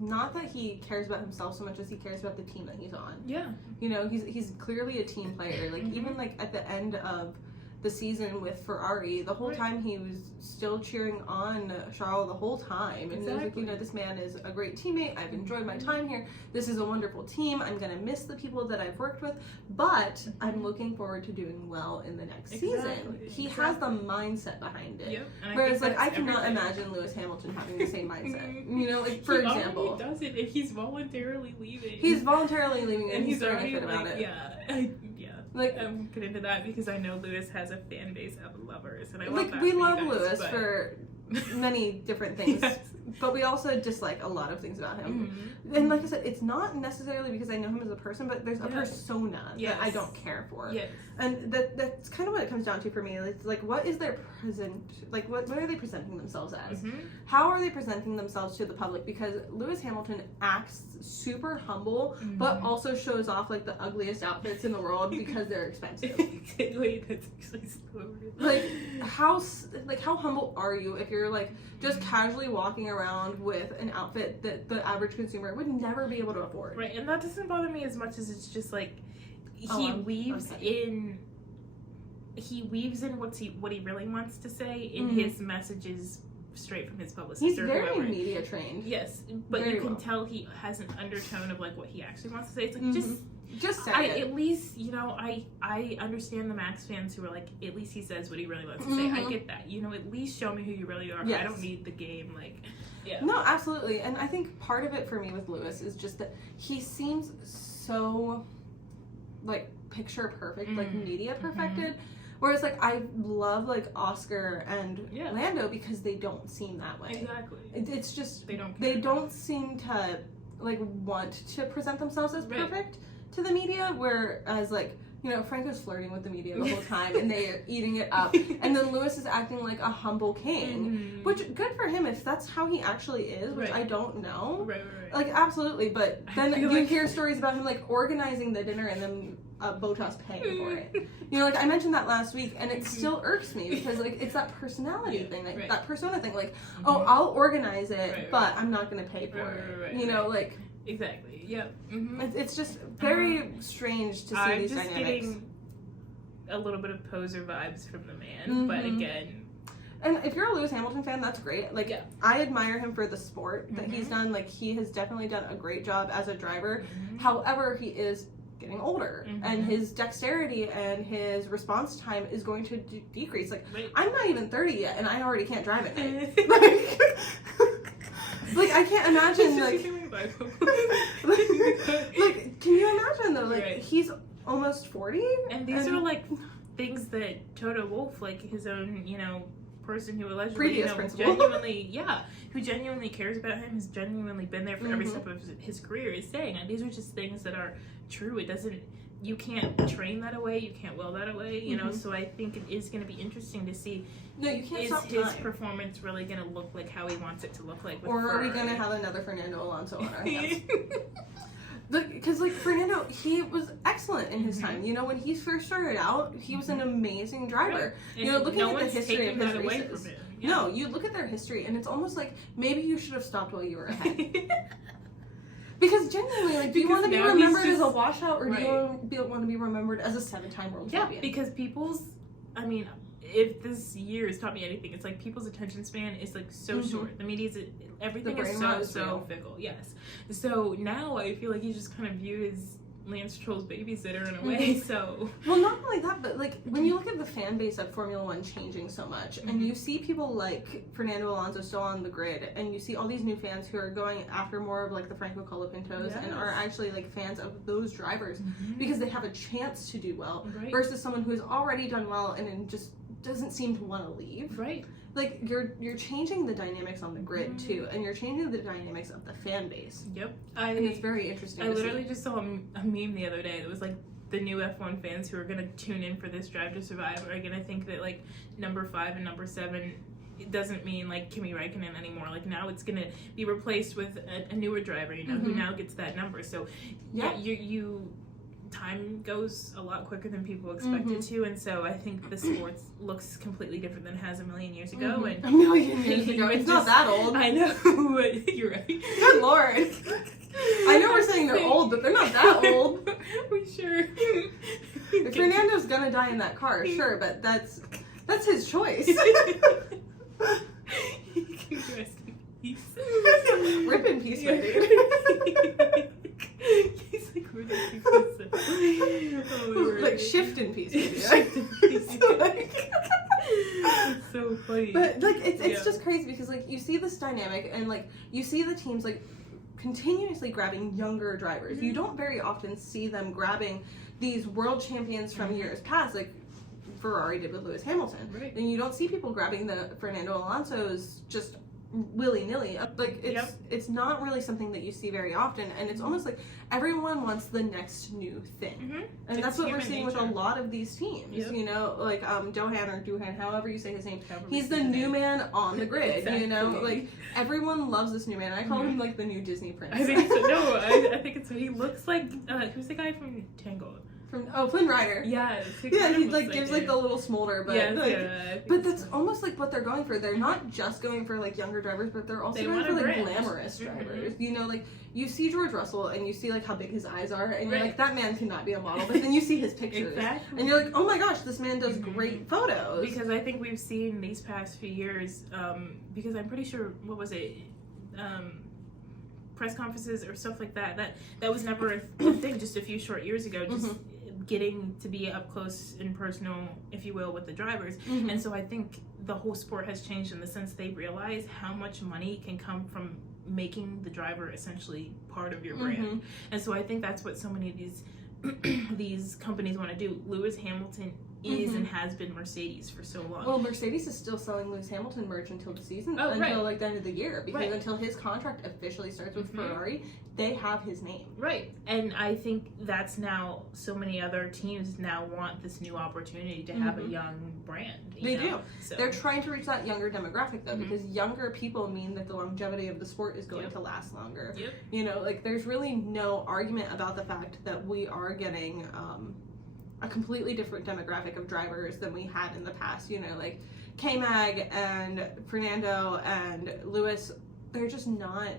not that he cares about himself so much as he cares about the team that he's on. Yeah. You know, he's clearly a team player. Like, even, like, at the end of the season with Ferrari, the whole time he was still cheering on Charles the whole time. And he was like, you know, this man is a great teammate. I've enjoyed my time here. This is a wonderful team. I'm going to miss the people that I've worked with, but I'm looking forward to doing well in the next season. He has the mindset behind it. Yep. Whereas, like, I cannot imagine Lewis Hamilton having the same mindset. You know, like, for example. He does it, and he's voluntarily leaving. He's voluntarily leaving, and he's already fit about it. Yeah. Like, I'm get into that because I know Lewis has a fan base of lovers, and I love like, that we for love you guys, Lewis for many different things, but we also dislike a lot of things about him. And like I said, it's not necessarily because I know him as a person, but there's a persona that I don't care for. And that's kind of what it comes down to for me. It's like, what is their what are they presenting themselves as? How are they presenting themselves to the public? Because Lewis Hamilton acts super humble, but also shows off, like, the ugliest outfits in the world because they're expensive. Wait, that's actually so weird. Like, how humble are you if you're, like, just casually walking around with an outfit that the average consumer would never be able to afford? Right, and that doesn't bother me as much as it's just like he weaves in what he really wants to say in his messages straight from his publicist. He's very media trained. Yes, but you can tell he has an undertone of, like, what he actually wants to say. It's like, just say it. At least, you know, I understand the Max fans who are like, at least he says what he really wants to say. I get that. You know, at least show me who you really are. I don't need the game, like, No, absolutely. And I think part of it for me with Lewis is just that he seems so, like, picture perfect, like, media perfected. Whereas, like, I love, like, Oscar and Lando because they don't seem that way. Exactly. It's just they don't seem to, like, want to present themselves as perfect to the media, whereas, like, you know, Franco's flirting with the media the whole time and they're eating it up, and then Lewis is acting like a humble king, which, good for him if that's how he actually is, which I don't know. Like, absolutely, but then you hear stories about him, like, organizing the dinner and then Bottas paying for it. You know, like, I mentioned that last week, and it still irks me because, like, it's that personality thing, like, that persona thing, like, oh, I'll organize it, but I'm not going to pay for it. You know, like... Exactly. Yep. It's just very strange to see these dynamics. I'm just getting a little bit of poser vibes from the man, but again... And if you're a Lewis Hamilton fan, that's great. Like, I admire him for the sport that he's done. Like, he has definitely done a great job as a driver. However, he is getting older, and his dexterity and his response time is going to decrease. Like, I'm not even 30 yet, and I already can't drive at night. Like, I can't imagine, like, can you imagine, though, like, he's almost 40? And these are, like, things that Toto Wolff, like, his own, you know, person who allegedly, who genuinely cares about him, has genuinely been there for every step of his career, is saying. And these are just things that are true. It doesn't, you can't train that away, you can't will that away, you know, so I think it is going to be interesting to see, is his performance really going to look like how he wants it to look like with Or are we going to have another Fernando Alonso on our hands? Because, like, Fernando, he was excellent in his time. You know, when he first started out, he was an amazing driver. You know, looking at the history of his races. No, you look at their history, and it's almost like maybe you should have stopped while you were ahead. Because genuinely, like, do you want to be remembered as a washout, or do you want to be remembered as a 7-time world champion? Yeah, because if this year has taught me anything, it's like people's attention span is, like, so short. The media's, everything is so fickle. Yes. So now I feel like he's just kind of viewed as Lance Stroll's babysitter in a way, so... Well, not only that, but, like, when you look at the fan base of Formula One changing so much, and you see people like Fernando Alonso still on the grid, and you see all these new fans who are going after more of, like, the Franco Colapintos, and are actually, like, fans of those drivers, because they have a chance to do well, versus someone who has already done well and just doesn't seem to want to leave. Like, you're changing the dynamics on the grid too, and you're changing the dynamics of the fan base. Yep. And it's very interesting. I literally just saw a meme the other day that was like, the new F1 fans who are going to tune in for this Drive to Survive are going to think that like number 5 and number 7, it doesn't mean like Kimi Räikkönen anymore. Like now it's going to be replaced with a newer driver, you know, who now gets that number. So you time goes a lot quicker than people expect it to, and so I think the sport looks completely different than it has a million years ago. And a million years ago, it's not that old. I know, but you're right. Good Lord. I know we're saying they're old, but they're not that old. We sure. Fernando's gonna die in that car, sure, but that's his choice. He can rest in peace. Rip in peace, my dude. He's like, where did he go? Like, shift in peace, maybe. Shift in peace. It's so funny. But, like, it's just crazy because, like, you see this dynamic and, like, you see the teams, like, continuously grabbing younger drivers. You don't very often see them grabbing these world champions from years past, like Ferrari did with Lewis Hamilton. Right. And you don't see people grabbing the Fernando Alonso's just willy-nilly. Like, it's not really something that you see very often, and it's almost like everyone wants the next new thing. And that's what we're seeing with a lot of these teams. You know, like Duhan, however you say his name, he's the new man on the grid. You know, like everyone loves this new man. I call him like the new Disney prince. I think so. No, I think it's he looks like who's the guy from Tangled? From Flynn Rider. Yeah, he like gives like the little smolder, but but that's almost like what they're going for. They're not just going for like younger drivers, but they're also going for like glamorous drivers. You know, like you see George Russell and you see like how big his eyes are, and you're like, that man cannot be a model. But then you see his pictures, and you're like, oh my gosh, this man does great photos. Because I think we've seen these past few years, because I'm pretty sure, what was it? Press conferences or stuff like that was never a thing just a few short years ago, just getting to be up close and personal, if you will, with the drivers. And so I think the whole sport has changed in the sense they realize how much money can come from making the driver essentially part of your brand. And so I think that's what so many of these companies want to do. Lewis Hamilton is and has been Mercedes for so long. Well, Mercedes is still selling Lewis Hamilton merch until the season, until like the end of the year, because until his contract officially starts with Ferrari, they have his name. Right. And I think that's now so many other teams now want this new opportunity to have a young brand. They do. So they're trying to reach that younger demographic though, because younger people mean that the longevity of the sport is going to last longer. You know, like there's really no argument about the fact that we are getting a completely different demographic of drivers than we had in the past. You know, like K-Mag and Fernando and Lewis, they're just not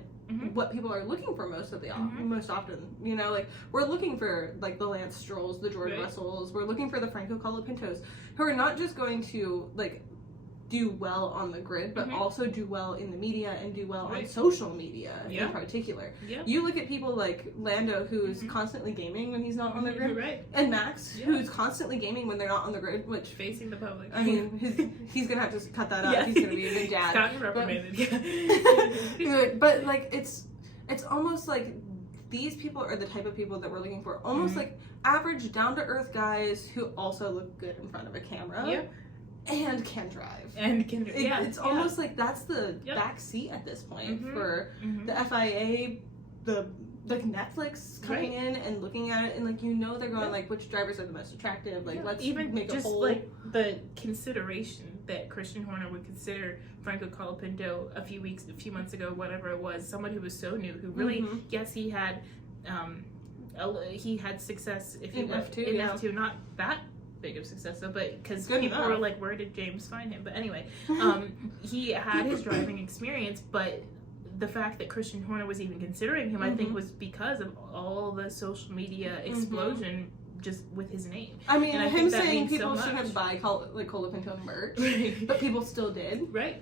what people are looking for most often. You know, like we're looking for like the Lance Strolls, the George Russells, we're looking for the Franco Colapintos, who are not just going to like do well on the grid, but also do well in the media and do well on social media in particular. You look at people like Lando, who's constantly gaming when he's not on the grid, and Max, who's constantly gaming when they're not on the grid, which facing the public. I mean, he's gonna have to cut that out. He's gonna be a good dad. Gotten reprimanded. But like it's almost like these people are the type of people that we're looking for. Almost like average, down to earth guys who also look good in front of a camera. And can drive. It's almost like that's the back seat at this point for the FIA, like Netflix coming in and looking at it, and like they're going like which drivers are the most attractive. Like let's even make just a poll. like the consideration that Christian Horner would consider Franco Colapinto a few months ago, whatever it was, someone who was so new, who really yes he had success if you in F2, in F2, not that big of success though, but because people were like, where did James find him? But anyway, he had his driving experience, but the fact that Christian Horner was even considering him, I think, was because of all the social media explosion just with his name. I mean, and him saying people shouldn't buy Colapinto merch, but people still did. Like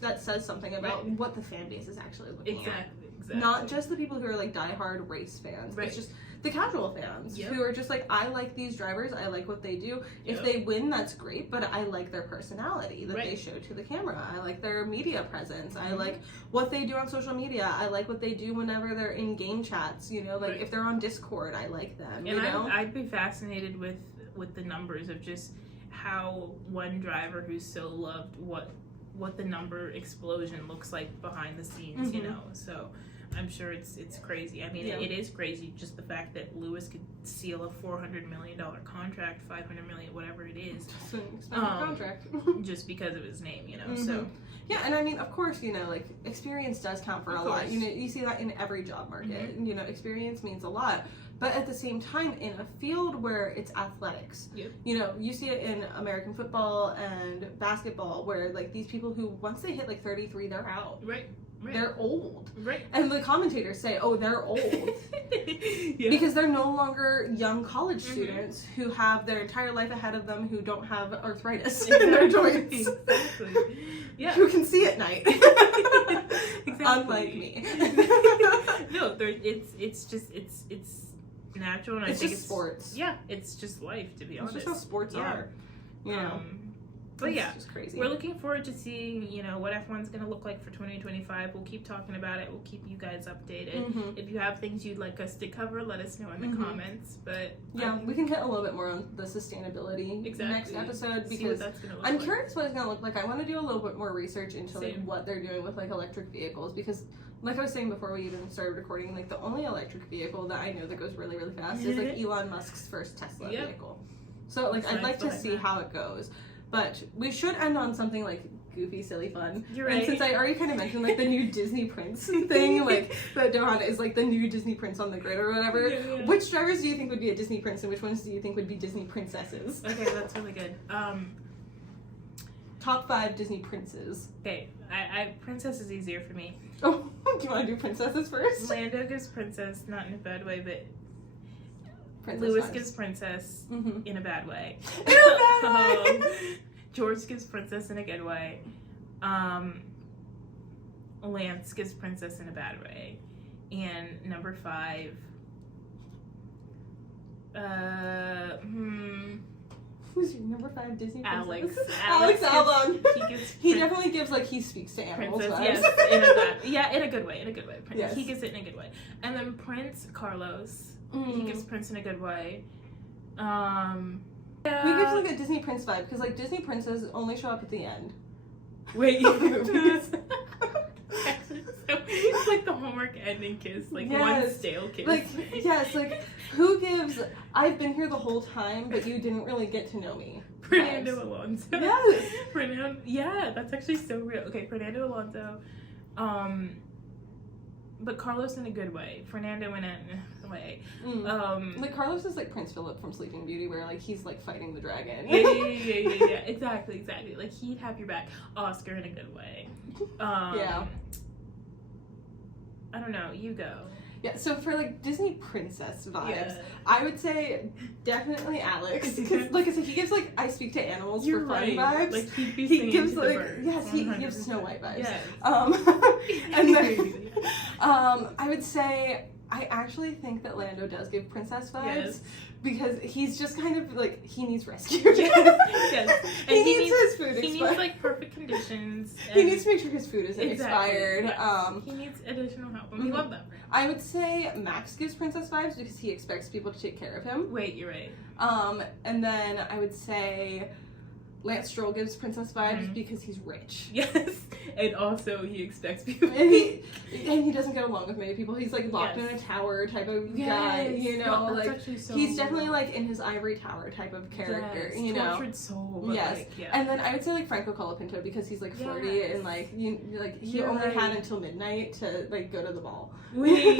that says something about what the fan base is actually looking at. Exactly. Not just the people who are like diehard race fans, but it's just the casual fans who are just like, I like these drivers, I like what they do. If they win, that's great, but I like their personality that they show to the camera. I like their media presence. I like what they do on social media. I like what they do whenever they're in game chats. You know, like if they're on Discord, I like them. And I'd be fascinated with the numbers of just how one driver who's so loved what the number explosion looks like behind the scenes. You know, so I'm sure it's crazy. I mean, it is crazy, just the fact that Lewis could seal a $400 million contract, $500 million, whatever it is. It's an expensive contract. Just because of his name, you know, Mm-hmm. so. Yeah, and I mean, of course, you know, like, experience does count for a lot. You know, you see that in every job market. Mm-hmm. You know, experience means a lot. But at the same time, in a field where it's athletics, you know, you see it in American football and basketball, where, like, these people who, once they hit, like, 33, they're out. Right. They're old. Right. And the commentators say, oh, they're old. Because they're no longer young college students who have their entire life ahead of them, who don't have arthritis in their joints. Exactly. Yeah. Who can see at night. Exactly. Unlike me. No, it's just natural, and I think just sports. Yeah, it's just life, to be honest. It's just how sports are. You know. But it's yeah, just crazy. We're looking forward to seeing, you know, what F1's going to look like for 2025. We'll keep talking about it. We'll keep you guys updated. If you have things you'd like us to cover, let us know in the comments. But yeah, we can hit a little bit more on the sustainability next episode, because I'm curious what it's going to look like. I want to do a little bit more research into like what they're doing with like electric vehicles, because like I was saying before we even started recording, like the only electric vehicle that I know that goes really, really fast is like Elon Musk's first Tesla vehicle. So like I'd like to see how it goes. But we should end on something like goofy, silly, fun. You're right. And since I already kind of mentioned like the new Disney Prince thing, like that Johanna is like the new Disney Prince on the grid or whatever. Yeah. Which drivers do you think would be a Disney Prince, and which ones do you think would be Disney princesses? Okay, that's really good. Top 5 Disney princes. Okay, I princess is easier for me. Oh, do you want to do princesses first? Lando gives princess, not in a bad way, but Princess Lewis vibes. gives princess in a bad way. In a bad way. George gives princess in a good way. Lance gives princess in a bad way. And number 5, who's your number 5 Disney princess? Alex Albon. He definitely gives like he speaks to animals vibes. Yes, in a good way. Yes. He gives it in a good way. And then Prince Carlos. He gives Prince in a good way. He gives like a Disney Prince vibe, because like Disney princes only show up at the end. Wait, movies. So it's like the Hallmark ending kiss, like one stale kiss. Like yes, like who gives I've been here the whole time, but you didn't really get to know me. Fernando Alonso. Yes. Yeah, that's actually so real. Okay, Fernando Alonso. But Carlos in a good way. Fernando in a way. Like Carlos is like Prince Philip from Sleeping Beauty, where like he's like fighting the dragon. Yeah. Exactly. Like he'd have your back. Oscar in a good way. Yeah. I don't know. You go. Yeah, so for like Disney princess vibes, Yeah. I would say definitely Alex, because like I said, he gives like I speak to animals for fun vibes. Like he gives like birds. he gives Snow White vibes. Yes. And then I would say I actually think that Lando does give princess vibes, because he's just kind of like he needs rescued. Yes. And he needs his food expired. He needs like perfect conditions. He needs to make sure his food isn't expired. Yes. He needs additional help, and we love that for him. I would say Max gives princess vibes because he expects people to take care of him. Wait, you're right. And then I would say Lance Stroll gives princess vibes because he's rich. Yes, and also he expects people. And he doesn't get along with many people. He's like locked in a tower type of guy, you know. No, like so he's definitely like in his ivory tower type of character, you know. Tortured soul. But yes, like, and then I would say like Franco Colapinto, because he's like flirty and like he only had until midnight to like go to the ball. Wait,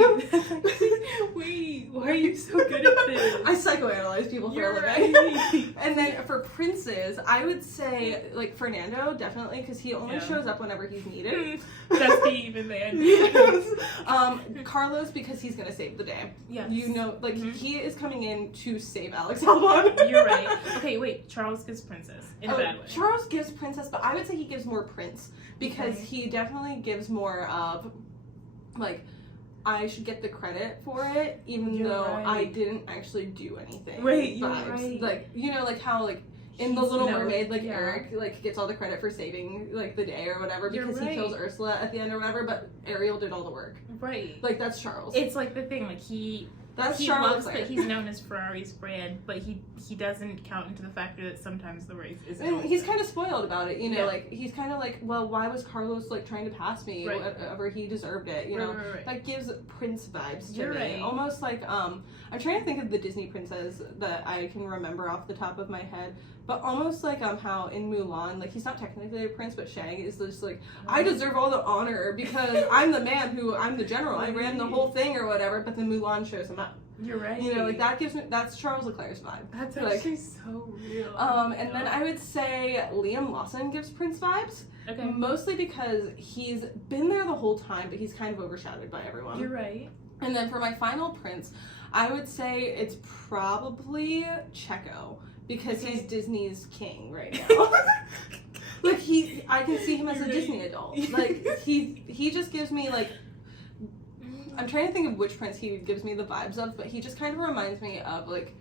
why are you so good at this? I psychoanalyze people for a living. Right. And then for princes, I would say like Fernando, definitely, because he only shows up whenever he's needed. That's the even man. Yes. Carlos, because he's gonna save the day. Yes. You know, like he is coming in to save Alex Albon. You're right. Okay, wait. Charles gives princess in a bad way. Charles gives princess, but I would say he gives more prince, because he definitely gives more of like, I should get the credit for it, even though I didn't actually do anything. Wait, you're vibes. right. Like, you know, like how like in The Little Mermaid, like Eric like gets all the credit for saving like the day or whatever, because he kills Ursula at the end or whatever, but Ariel did all the work. Right. Like that's Charles. It's like the thing, like That's he Charles loves Leclerc. that he's known as Ferrari's brand, but he doesn't count into the factor that sometimes the race isn't. And he's kind of spoiled about it, you know, Yeah. like, he's kind of like, well, why was Carlos, like, trying to pass me Right. whenever he deserved it, you know? Right. That gives Prince vibes to You're me. right. Almost like, I'm trying to think of the Disney princess that I can remember off the top of my head, but almost like, how in Mulan, like, he's not technically a prince, but Shang is just like, I deserve all the honor because I'm the man I'm the general, I ran the whole thing or whatever, but then Mulan shows him up. You're right. You know, like, that's Charles Leclerc's vibe. That's like, actually so real. and then I would say Liam Lawson gives Prince vibes. Okay. Mostly because he's been there the whole time, but he's kind of overshadowed by everyone. You're right. And then for my final prince, I would say it's probably Checo because he's Disney's king right now. Like, I can see him as a Disney adult. Like, he just gives me, like, I'm trying to think of which prince he gives me the vibes of, but he just kind of reminds me of, like,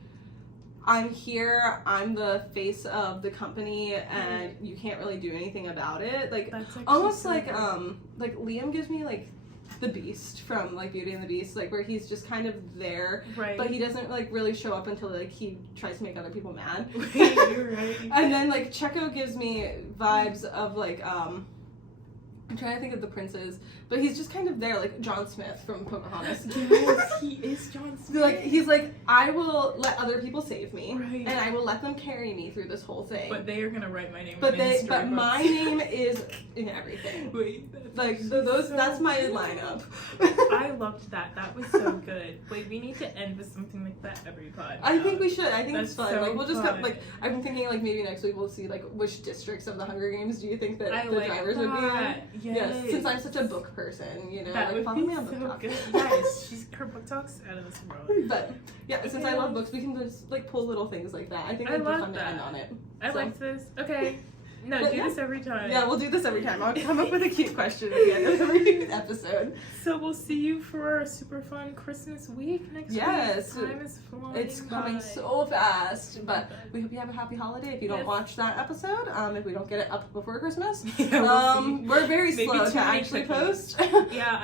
I'm here, I'm the face of the company, and you can't really do anything about it. Like, almost so like, cool. like, Liam gives me, like, the Beast from, like, Beauty and the Beast, like, where he's just kind of there, Right. but he doesn't, like, really show up until, like, he tries to make other people mad. You're right. And then, like, Checo gives me vibes of, like, I'm trying to think of the princes, but he's just kind of there, like John Smith from Pocahontas. Yes, he is John Smith. Like, he's like, I will let other people save me, Right. and I will let them carry me through this whole thing. But they are gonna write my name. But in but my name is in everything. Wait, Like, that's my lineup. I loved that. That was so good. Wait, we need to end with something like that every pod. I think we should. I think it's That's fun. so Like, we'll just fun. like, I'm thinking like maybe next week we'll see like which districts of the Hunger Games do you think that I the like drivers would be in? that. Yes, since I'm such a book person, you know, That like would follow be me on Book so Talk. good. Yes, her book talk's out of this world. But yeah, since I love books, we can just like pull little things like that. I think I it'd be love fun to that. end on it. I So- liked this. Okay. No, But do yeah. this every time. Yeah, we'll do this every time. I'll come up with a cute question at the end of every episode. So we'll see you for our super fun Christmas week next Yes. week. Time is flying It's coming by. so fast, but we hope you have a happy holiday. If you don't Yes. watch that episode, if we don't get it up before Christmas, Yeah, we'll see. we're very Maybe slow too to many actually cookies. post. Yeah,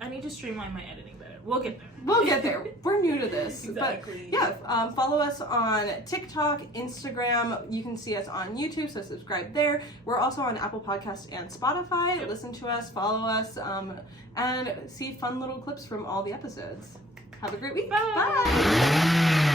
I need to streamline my editing better. We'll get there. We'll get there. We're new to this. Exactly. But yeah, follow us on TikTok, Instagram. You can see us on YouTube, so subscribe there. We're also on Apple Podcasts and Spotify. Listen to us, follow us, and see fun little clips from all the episodes. Have a great week. Bye. Bye.